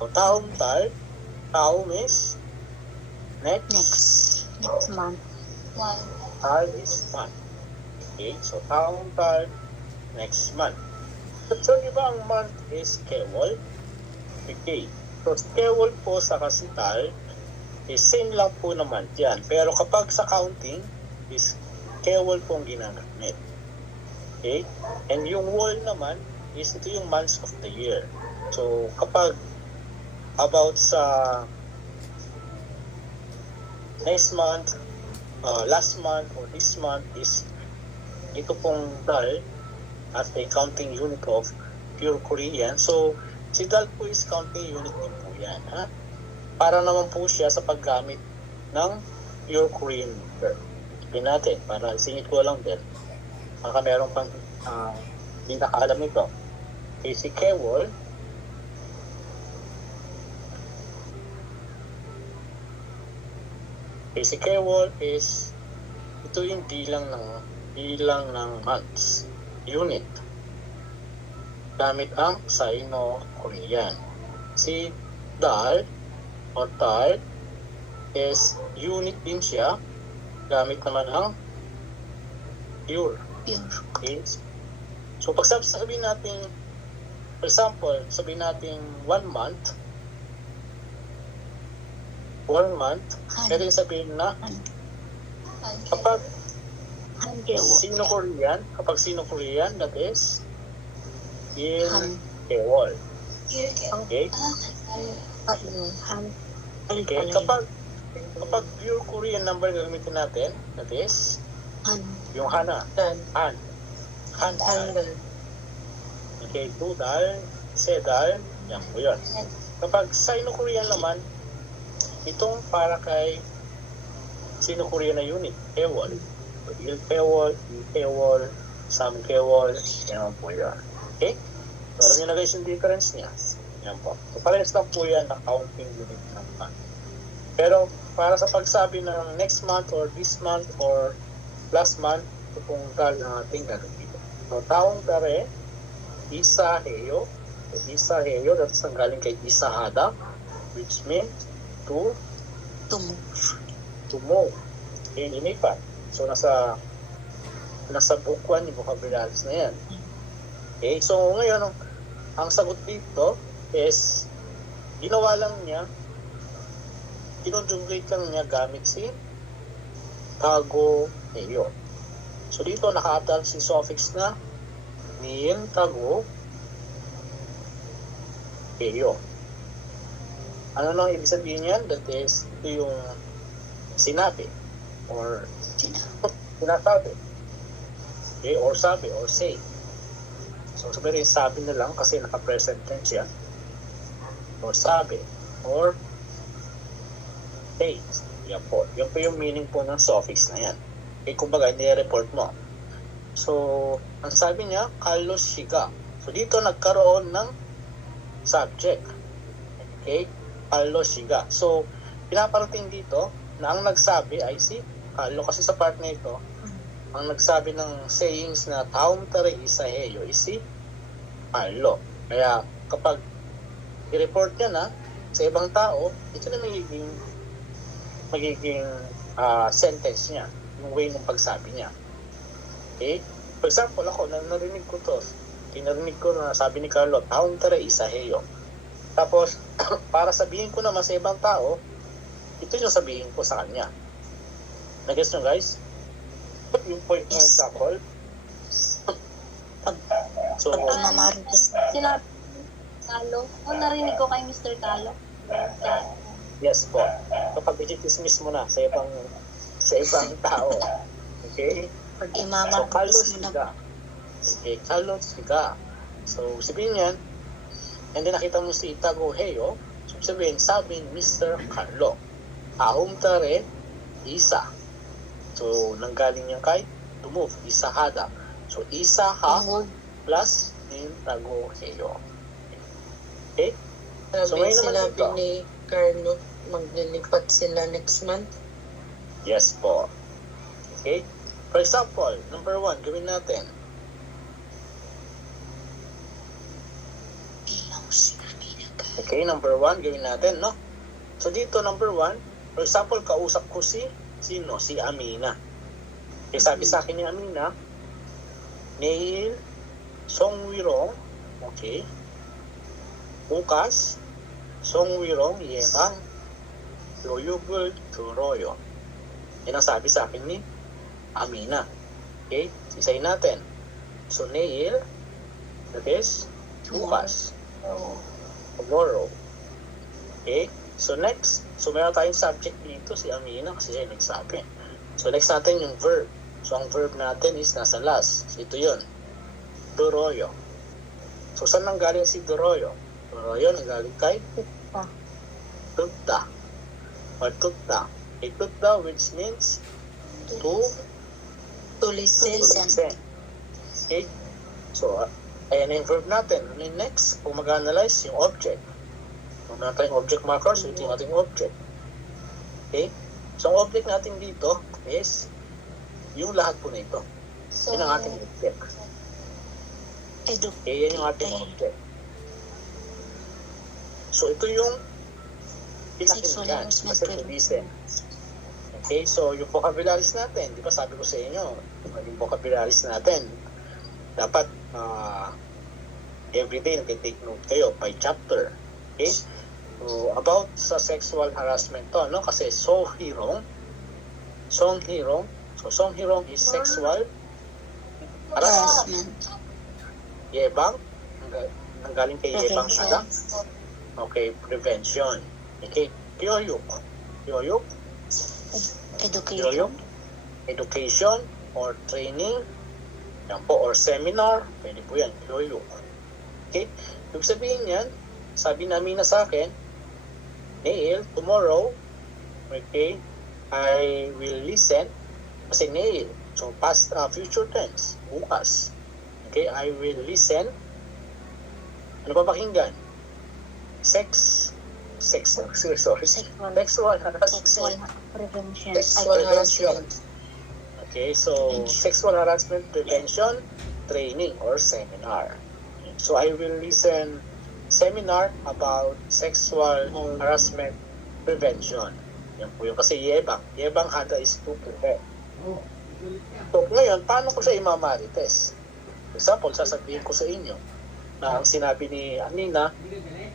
So, taum-tal. Taum is next month. Tal is month. Okay? So, taum-tal next month. So, di ba ang month is Kewol? Okay. So, Kewol po sa kasital is same lang po na month yan. Pero kapag sa counting is Kewol po ang ginagamit. Okay? And yung wol naman is ito yung months of the year. So, kapag about sa next month, last month, or this month is ito pong dal as a counting unit of pure Korean. So, si dal po is counting unit din po yan. Ha? Para naman po siya sa paggamit ng pure Korean number. Sabihin natin, para singit ko lang din. Baka meron pang hindi nakaalam nito. Okay, si Kewol is ito yung bilang ng months unit gamit ang Sino-Korean. Si dal o tal is unit din siya gamit naman ang pure. Okay? So pag sabihin natin, for example, sabihin natin 1 month, pwede sabihin na kapag Sino-Korean, that is in Kewol. Okay? Okay, kapag pure Korean number gagamitin natin, that is yung hana. Han. Okay, dudal, sedal, yan po yun. Kapag Sino-Korean naman, itong para kay Sino-Korean na unit, Kewol. Il-Kewol, Sam-Kewol, yan po yun. Okay? So, alam nyo na guys yung difference niya. Yan po. So, parehas lang po yan na counting unit ng month. Pero, para sa pagsabi ng next month or this month or last month, ito pong tal na ating gagawin. So, taong tare, isaheyo. So, isaheyo, that's ang galing kay isahada, which means to move. Okay, inipan. So, nasa book 1 yung vocabularies na yan. Okay, so ngayon, ang sagot dito is, ginawa lang niya, kinonjugate lang niya gamit si tago eyo. So dito naka-attach si suffix na min tago eyo. Ano nang ibig sabihin yan? That is, ito yung sinabi or sinasabi. Okay, or sabi or say. So sabi rin sabi na lang kasi naka-present tense yan. Or sabi or say. Yan po. Yan po yung meaning po ng suffix na yan. Okay, kumbaga, nire-report mo. So, ang sabi niya, Carlos Shiga. So, dito nagkaroon ng subject. Okay? Carlos Shiga. So, pinaparating dito na ang nagsabi ay si Carlo. Kasi sa part na ito, ang nagsabi ng sayings na taong tare isa heyo is si Carlo. Kaya, kapag i-report niya na sa ibang tao, ito na magiging sentence niya, yung way ng pagsabi niya. Okay? For example, ako, narinig ko to. Narinig ko na sabi ni Carlo, taong tara isa heyo. Tapos, para sabihin ko naman sa ibang tao, ito yung sabihin ko sa kanya. Nag-guess nyo, guys? Yung point ng example. So, Mamarites. Sinabi Talo. Narinig ko kay Mr. Talo. yes po. Kapag i-dismiss mo na sa ibang tao. Okay? Pag So, Carlos imamarites mo na. Siga. Okay, Carlos Siga. So, sabihin yan, and then nakita mo si Itago Heyo, so sabihin, sabi ni Mr. Carlo, ahum tare, isa. So, nanggaling yan kay tumove, isa hada. So, isa ha Tungod. plus in Tago Heyo. Okay? So, Sabi ngayon naman sinabi dito. ni Carlo, maglilipat sila next month. Yes po. Okay? For example, number 1, gawin natin. Okay, number 1, gawin natin, no? So, dito, number 1, for example, kausap ko sino? Si Amina. Okay, sabi sa akin ni Amina, Neil Songwirong, okay, bukas, Songwirong Yemang Loyugul Turoyo. Yan ang sabi sa akin ni Amina. Okay, isayin natin. So, Neil, that is, bukas. Tomorrow. Okay? So next, so meron tayong subject dito, si Amina, kasi siya yung nagsabi. So next natin yung verb. So ang verb natin is nasa last. So ito yun. Duroyo. So saan nanggaling si Duroyo? Duroyo nanggaling kay Tutta. Or Tutta. Okay, Tutta which means to Listen. listen. Okay? So, ayan na yung verb natin. And then next, kung mag-analyze yung object. Kung meron tayong object marker, so ito yung ating object. Okay? So, ang object natin dito is yung lahat po na ito. So, Yan ang ating object. Okay, yan yung ating object. So, ito yung Sexual pinakinggan. harassment Kasi listen. Okay, so yung vocabularies natin, di ba sabi ko sa inyo, yung vocabularies natin, dapat everyday nag-take note kayo by chapter. Okay? So, about sa sexual harassment to, no? Kasi songhirong. So, songhirong is sexual harassment. Harassment. Yebang, nanggaling kay Yebang siya. Okay, prevention. Okay, Pyoyuk. Education. Education or training. Yan po, or seminar. Pwede po yan, Pyoyuk. Okay, ibig sabihin yan, sabi namin na sa akin, Neil, tomorrow, okay, I will listen, kasi Neil, so past, future tense, bukas. Okay, I will listen. Ano pa pakinggan? Sexual harassment. Sexual prevention. Sexual harassment. Okay, so sexual harassment prevention training or seminar. So I will listen seminar about sexual harassment prevention. Yan po yung kasi Yebang hada is to prevent. So ngayon, paano ko siya imamarites? For example, sasabihin ko sa inyo na ang sinabi ni Amina,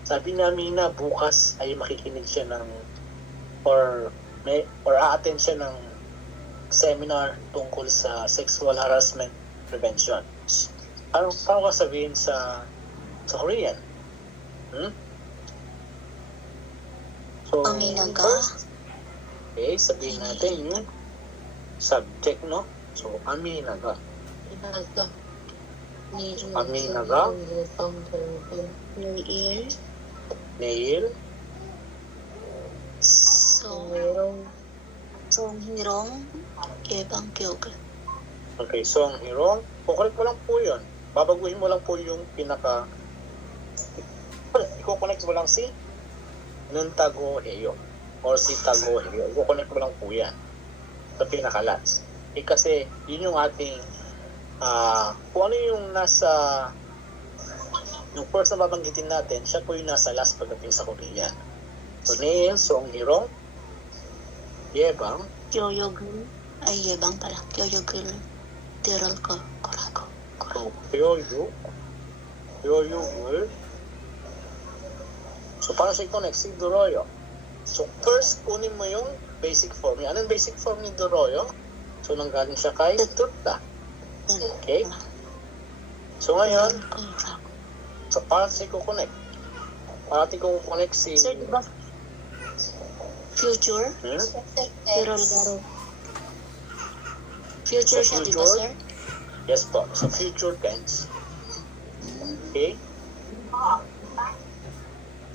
sabi ni Amina bukas ay makikinig siya ng or a-attend siya ng seminar tungkol sa sexual harassment prevention. Paano ko sabihin sa Korean? So, Amina ka. first, okay, sabihin natin yung subject, no? So, Amina ka. Amina ka. Neil. Neil. So, Song Hirong, Yebang Kyoga. Okay, Song Hirong. Kukulit mo lang po yun. Babaguhin mo lang po yung pinaka... Iko-connect mo lang si Nuntago Heyo or si Tago Heyo. Iko-connect mo lang po yan sa pinaka-last. Kasi yun yung ating kung ano yung nasa yung first na babanggitin natin, siya po yung nasa last pagdating sa Korean. So, Neil, Song Hirong, Yebang, Kyoyogul, ay Yebang pala. Kyoyogul, Tiral ko, Korago. Kyoyu, Gul. So, para siya connect si Doroyo. So, first, kunin mo yung basic form niya. Anong basic form ni Doroyo? So, nanggaling siya kay Tutta. Okay? So, ngayon, so, para siya connect. Para siya connect si... Sir, di ba? Future? Tiral Garo. Future So, siya, di ba, future? sir? Yes po. So, future tense. Okay?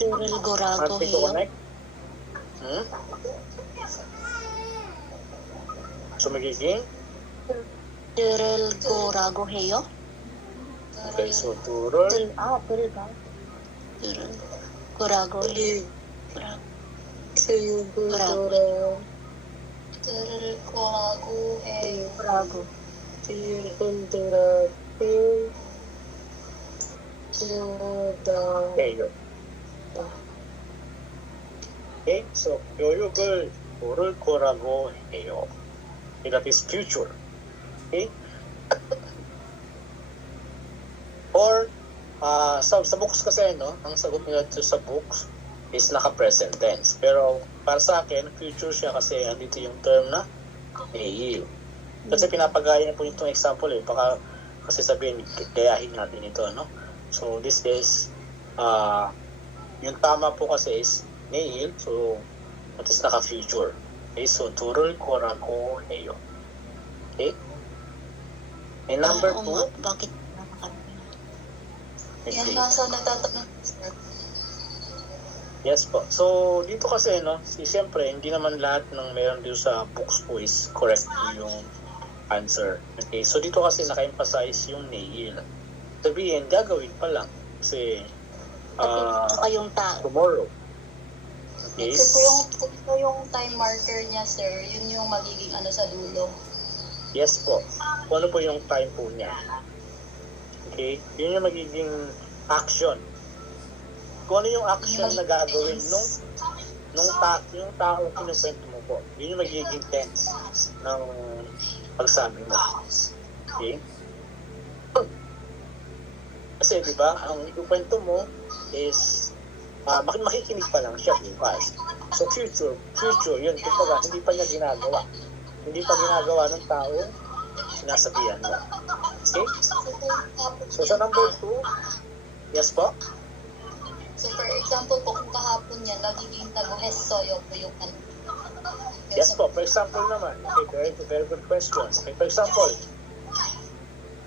Tiral Gorago, Para siya Heyo. connect. So, magiging... Tiral Gorago, Heyo. Okay, so, Turol. Tiral ba? Tiral Gorago, Heyo. Gorago. Tiral Korago, Heyo. Gorago. Okay, yun. Okay, so, 교육을 모를 거라고 해요. Okay, that is future. Okay? Or, sa books kasi, no, ang sagot nila dito sa books is naka-present tense. Pero, para sa akin, future siya kasi andito yung term na will. Kasi pinapagaya na po itong example eh. Baka kasi sabihin, gayahin natin ito, no? So, this is, yung tama po kasi is will. So, that is naka-future. Okay, so, turul korako heyo. Okay? And number Oo 2, nga, bakit? Yan okay. nga sa natatanong, sir. Yes po. So, dito kasi, no, siyempre, hindi naman lahat ng meron dito sa books po is correct po yung answer. Okay, so dito kasi naka-emphasize yung nail. Sabihin, gagawin pa lang. Kasi, Saka yung tao. tomorrow. Okay? Sir, kung yung time marker niya, sir, yun yung magiging ano sa dulo. Yes po. Kung ano po yung time po niya. Okay? Yun yung magiging action. Kung ano yung action na gagawin yung tao kinukwento mo po. Yun yung magiging tense ng pagsabi mo. Okay? Kasi, di ba, ang ikukwento mo is makikinig pa lang siya bukas. So, future, yun, kumbaga, hindi pa niya ginagawa. Hindi pa ginagawa ng tao, sinasabihan mo. Okay? So, sa number 2, yes po? So, for example po, kung kahapon yan, magiging tago-hesoyo po yung ano. Yes po, for example naman. Okay, very good question. Okay, for example,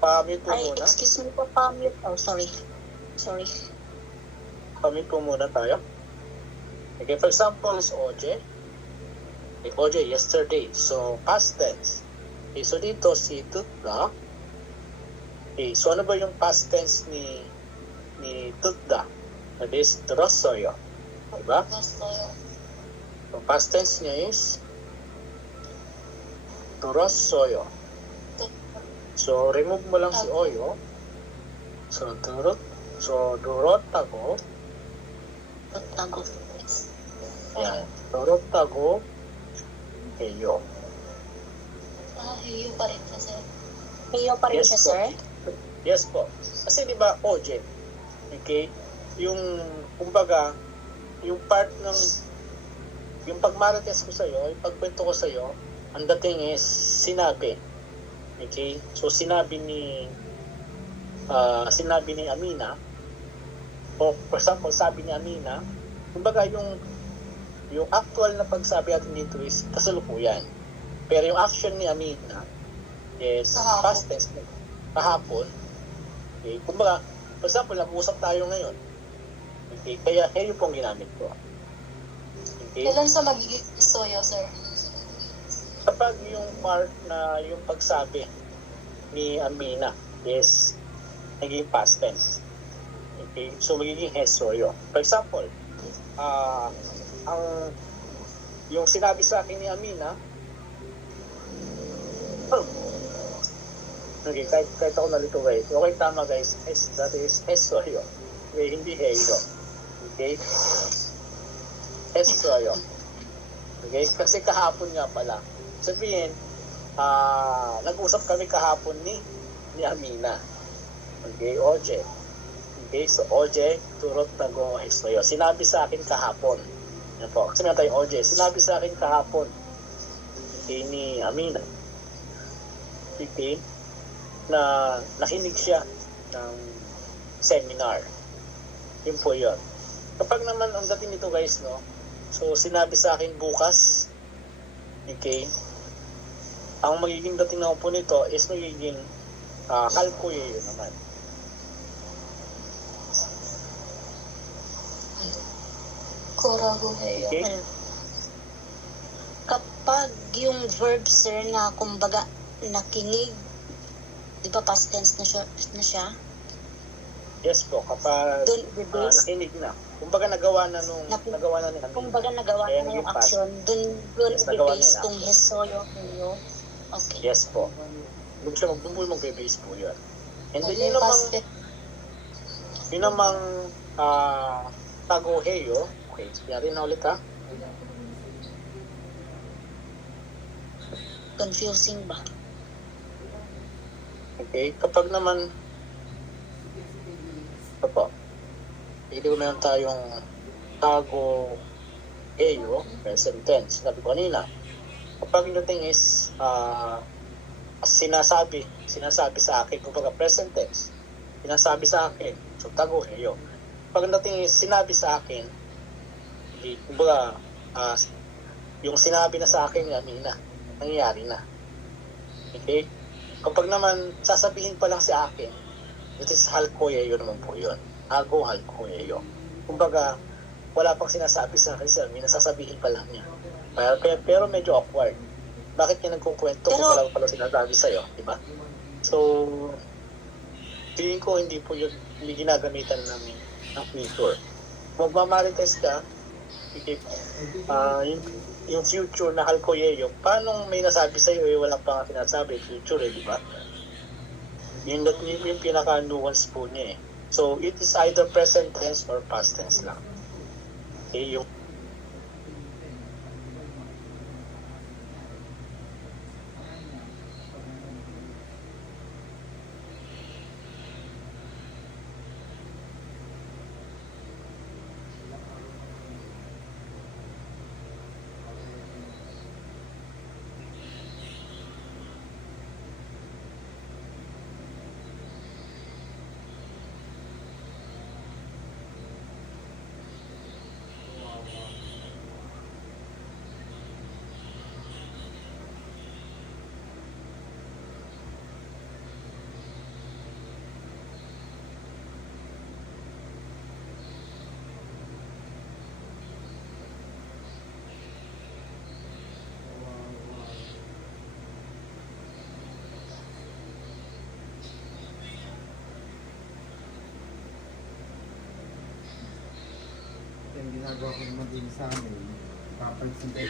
pa-mute po Ay, muna. excuse me po, pa-mute. Oh, sorry. Pa-mute po muna tayo. Okay, for example is OJ. Okay, OJ, yesterday. So, past tense. Okay, so dito si Tutda. Okay, so ano ba yung past tense ni Tutda? That is 들었어요. Diba? Hesoyo. So, past tense niya is 들었어요. So, remove mo lang si oyo. So, 들었다고. Tago. Yan. 들었다고 해요. Heyo pa rin siya, sir. Heyo pa rin Yes siya, po. sir? Yes po. Kasi di ba, OJ, okay, yung, kumbaga, yung part ng, yung pagmarites ko sa'yo, yung pagkwento ko sa'yo, ang dating is sinabi. Okay? So, sinabi ni Amina, o for example, sabi ni Amina, kumbaga yung actual na pagsabi natin dito is kasalukuyan. Pero yung action ni Amina is Kahapon. past tense, kahapon. Okay? Kumbaga, for example, nag-uusap tayo ngayon. Okay? Kaya yun pong ginamit ko. Okay? Kailan siya magiging hesoyo, sir? kapag yung part na yung pagsabi ni Amina is naging past tense. Okay? So, magiging hesoyo. For example, yung sinabi sa akin ni Amina, okay, kahit ako nalito guys. Okay, tama guys. That is hesoyo. Okay, hindi heyo. Okay? Hesoyo. Okay? Kasi kahapon nga pala. Sabihin, nag-usap kami kahapon ni Amina. Okay, Oje. Okay, so Oje, turot nago hesoyo. Sinabi sa akin kahapon. Yan po. Kasi nga tayo, Oje, sinabi sa akin kahapon. Okay, ni Amina. Okay, na nakinig siya ng seminar. Yun po yun. Kapag naman ang dating nito guys, no? So, sinabi sa akin bukas, okay, ang magiging dating na po nito is magiging halkuye yun naman. Koraguheyo. Okay? Well, kapag yung verb, sir, na kumbaga nakinig, di ba past tense na siya? Yes po, kapag Doon, bibase, nakinig na. Kumbaga nagawa na ni Amina. kumbaga nagawa Kaya na yung naging past. action, doon Yes, nagawa bibase na kung yung hesoyo, heyo. Okay. Yes po. Doon magbe-base po yun. And then Only past tense. yun namang tagoheyo. Okay, yari na ulit ha. Confusing ba? Okay, kapag naman pili ko meron tayong tagoheyo, present tense. Sabi ko kanina, kapag yung thing is sinasabi sa akin, kumbaga present tense, sinasabi sa akin, so tagoheyo. Pag dating is sinabi sa akin, kumbaga yung sinabi na sa akin Amina, nangyayari na. Okay? Kapag naman sasabihin pa lang sa akin, it is halkoyeyo naman po yun. Ago halkoyeyo. Kumbaga, wala pang sinasabi sa akin si Amina, sasabihin pa lang niya. Pero medyo awkward. Bakit niya nagkukwento kung wala pala sinasabi sa'yo, di ba? So, tingin ko hindi po yun, hindi ginagamitan ng future. Magmamarites ka, yung future na halkoyeyo, paano may nasabi sa'yo walang pang sinasabi, future di ba? Yung pinaka-nuance po niya eh. So, it is either present tense or past tense lang. Okay, yung Yung ginagawa ko naman din sa amin, papansin ko